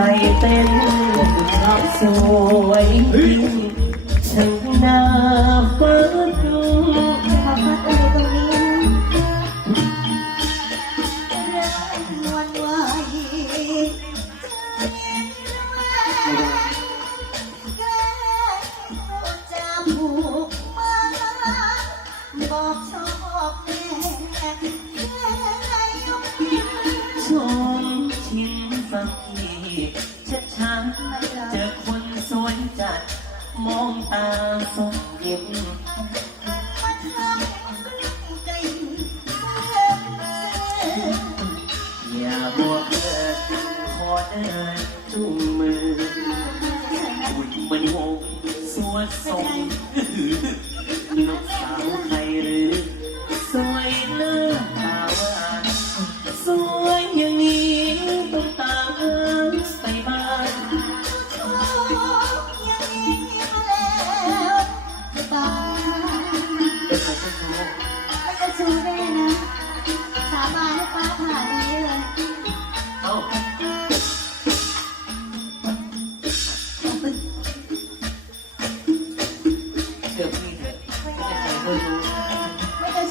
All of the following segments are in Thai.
ใจเต้นรักสวยยิ่งช่างน่าฝันขอพักอะไรตรงนี้เริ่มนวลไหวแกล้งจะผูกมาบอกชอบแม่แค่ยกยิ้มชม มองตาสมยิ้มมาทำใจเสื่อมเสื่ออย่าบัวเกิดขอเดินจุงมือหุ่นเหมือนวงสวดส่ง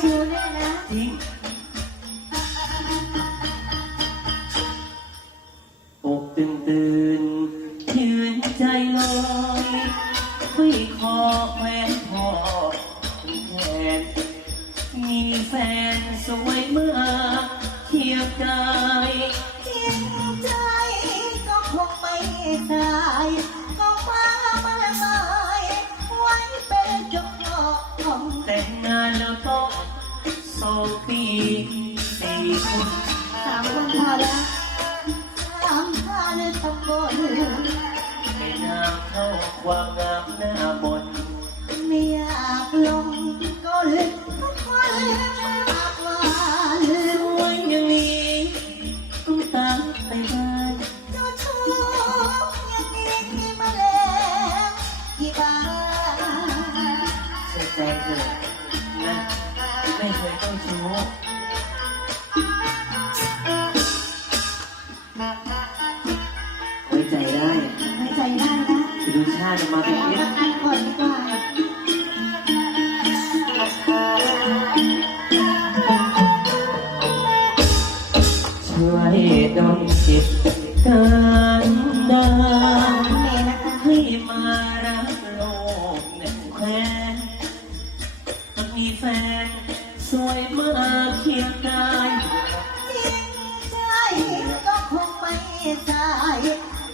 ไม่จะชูได้นะ จริงอกตื่นตื่นยืนใจลอยไม่ขอแฟนพอแทนมีแฟนสวยเมื่อเทียบกายจริงใจก็คงไม่สายก็มามาละไมไว้เป็นเจ้าของแต่งงานแล้วต้อง สองปีสี่คนสามคนพอแล้วสามพันตำบลไม่นามเท่าความงามหน้ามนไม่อยากลงก็เลยทุกคนมากหวานสวยอย่างนี้ต้องตามไปบ้านเจ้าชู้ยังมีที่มาแล้วที่บ้านเสียใจเถอ ชู้ไว้ใจได้ไว้ใจได้นะไปดูชาติมาเป็นเพื่อละนกันก่อนดีกว่าช่วยดลจิต สวยมากเคียงกายจริงใจก็คงไม่สาย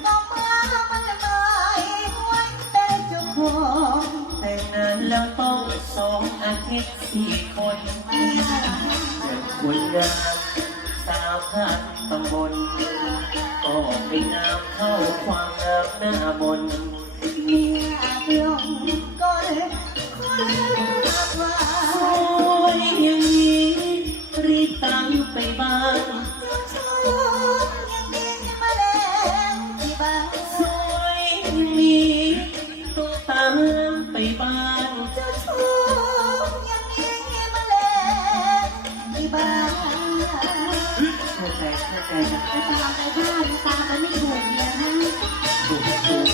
ก็มามันหมายไว้เป็นเจ้าของแต่งงานแล้วต้องสองอาทิตย์สี่คนเกิดคนงามสาวข้างตำบลก็ไปงามเข้าความงามหน้ามนต์เมียกลงก็ามไปบ้านจะชูยังมีมาแล้วที่บ้านเข้าใจเข้าใจนะไปตามไปบ้านตามันไม่ถูกเนี่ยนะถูกถูก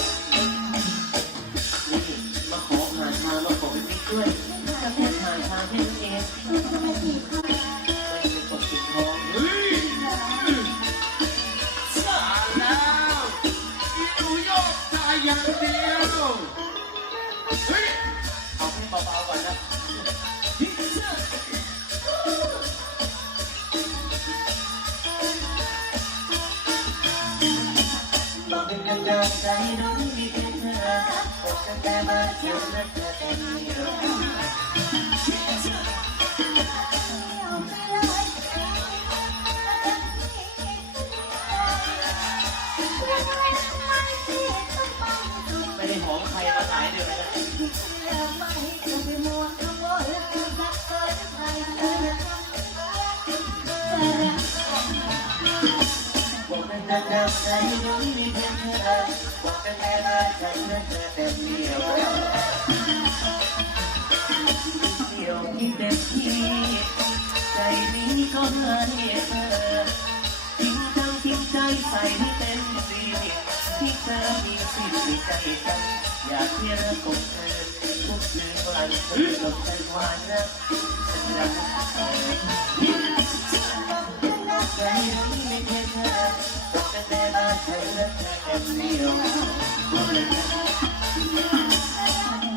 เฮ้ยเอาให้เบาๆก่อนนะบอกเป็นกันดาใจน้องมีแต่เธอบอกกันแต่มาเที่ยวและเธอแต่เดียว ใส่ให้เต็มที่ มีใจกันอยากที่รักของเธอทุกคืนวันเธอกับใจหวานนะฉันรักเธอใจเราไม่แค่เธอตกกันแต่บ้าเธอและเธอแอบเดียวบอกเลยนะ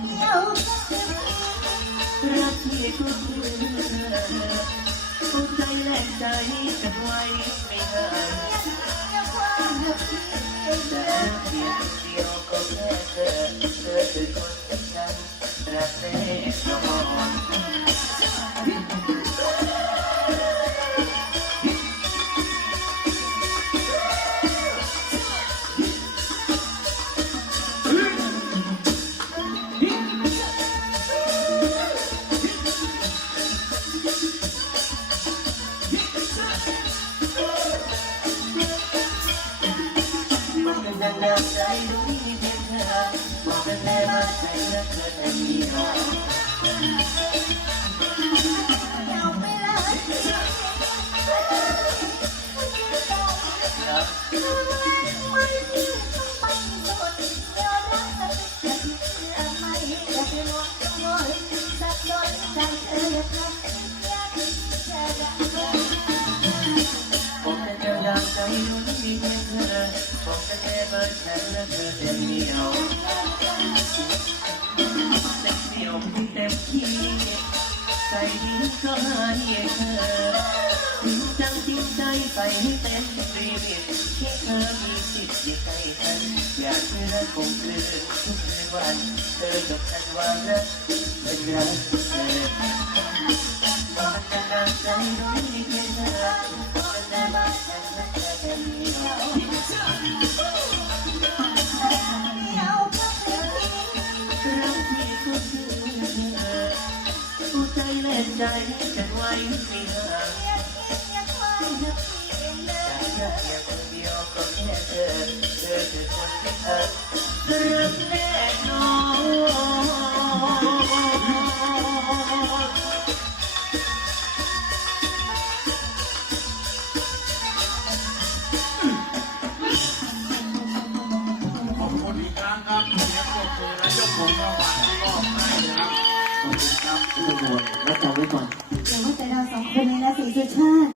เดียวก็คือรักที่ก็คือเธอต้องใจแลกใจกัน บอกกันดังใจรู้มีเพียงเธอบอกกันแม่บ้าใจรักเธอแต่เดียวยาไปลยครับ มีเพียงเธอบอกกันแน่ว่าฉันรักเธอแต่เดียวเต็มเดียวเต็มที่ใจดีก็ให้เธอจริงจังจริงใจใส่ให้เต็มรีบิดที่เธอมีสิทธิ์ที่ใจฉันอยากให้รักคงคืนทุกคืนวันเธอกับฉันว่ารักเป็นรักเธอบอกกันดังๆใจรู้มีเพียงเธอ แต่ยแค่เพียงคนเดียวก็แค่เธอ เธอคือคนที่เธอรักแน่นอนขอบคุณอีกครั้งครับเสียงปรบมือและเจ้าของรางวัลที่มอบให้นะครับขอบคุณครับไม่ต้องห่วงรับจำไว้ก่อนเดี๋ยวว่าแต่เราสองคนนี้นะสีสุชาติ